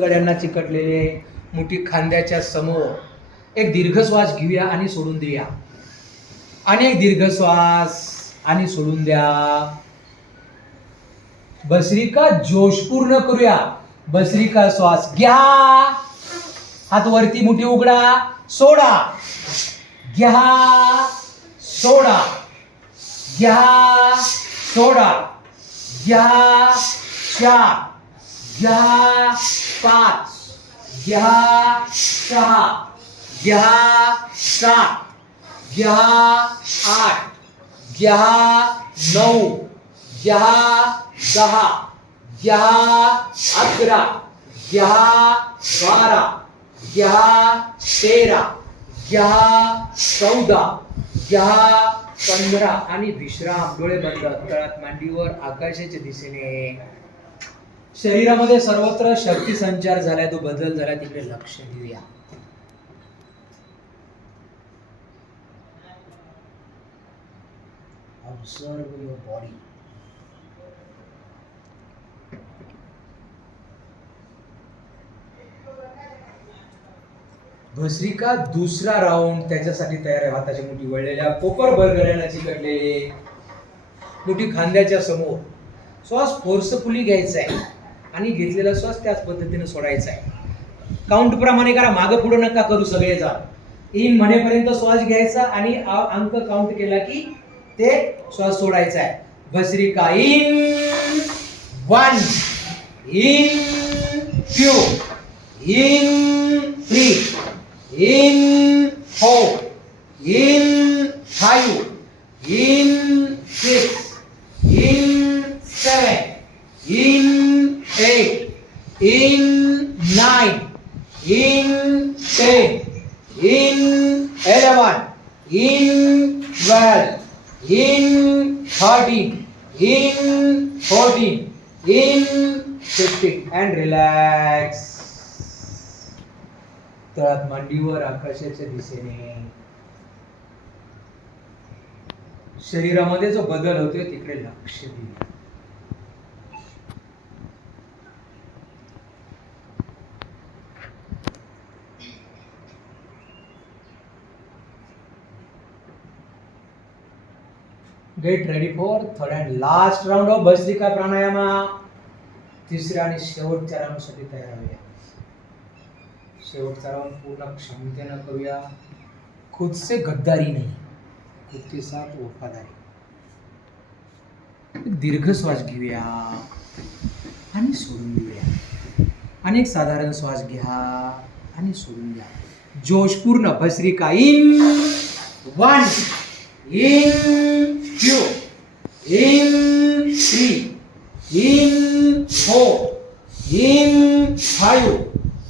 गड्यांना चिकटलेले मुठी खांद्याच्या समोर एक दीर्घ श्वास घेऊया आणि सोडून देऊया. आणि एक दीर्घ श्वास आणि सोडून द्या. बसरिका जोशपूर्ण करूया. बसरिका श्वास घ्या. हात वरती मुठी उघडा. सोडा. घ्या. सोडा. घ्या. सोडा. घ्या. घ्या. पाच. घ्या सहा. घ्या सात. घ्या आठ. घ्या नऊ. घ्या दहा. घ्या अकरा. घ्या बारा. घ्या तेरा. घ्या चौदा. घ्या पंधरा. आणि विश्राम डोळे बंद. तळात मांडीवर आकाशाच्या दिशेने. शरीरामध्ये सर्वत्र शक्ती संचार झालाय तो बदल झाला तिकडे लक्ष देऊया. ऑब्झर्व युअर बॉडी भस्रिका दुसरा राऊंड त्याच्यासाठी तयार आहे. हाताची मुठी वळलेल्या कोपर बरगड्याला चिकटलेले मुठी खांद्याच्या समोर. श्वास फोर्सफुली घ्यायचा आहे. आणि घेतलेला श्वास त्याच पद्धतीने सोडायचा आहे. काउंट प्रमाणे करा मागं पुढं नका करू सगळे जा इन म्हणेपर्यंत श्वास घ्यायचा आणि अंक काउंट केला की ते श्वास सोडायचा आहे. Bhastrika in one in two in three in four in five in six in seven, in eight, in nine, in ten, in 11, in 12, in 13, in 14, in 15 and relax. तळात मांडीवर आकाशाच्या दिशेने शरीरामध्ये जो बदल होतोय तिकडे लक्ष दिले get ready for third and last round of bhastrika pranayama तिसऱ्या आणि शेवटच्या राऊंड साठी तयार होऊया शेवटचा राऊंड पूर्ण क्षमतेनं करूया. खुद से गद्दारी नाही खुद के साथ वफादारी. दीर्घ श्वास घेऊया आणि सोडून देऊया. आणि एक साधारण श्वास घ्या आणि सोडून द्या. जोशपूर्ण bhastrika in one in two, in three, in four, in five,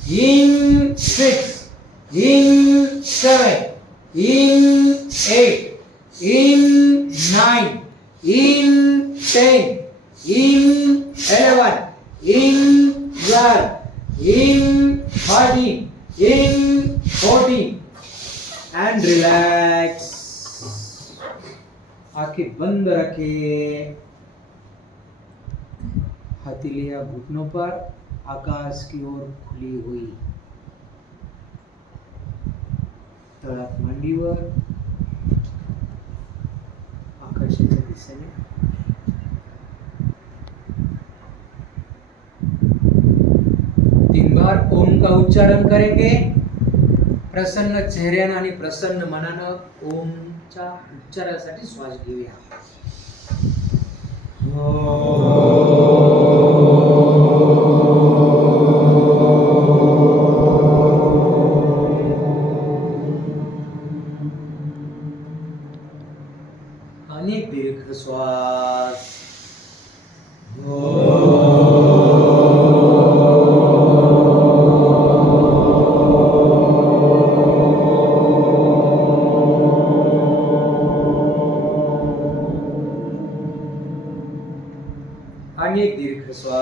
in six, in seven, in eight, in nine, in ten, in eleven, in twelve, in thirteen, in fourteen, and relax. आंखें बंद रखें। हथेलियां घुटनों पर आकाश की or खुली हुई। तळात मांडीवर आकाशाच्या दिशेने तीन बार ओम का उच्चारण करेंगे। प्रसन्न चेहऱ्यानं आणि प्रसन्न मनानं। च्या उच्चारासाठी श्वास घेऊया. हो. अनेक दीर्घ स्वा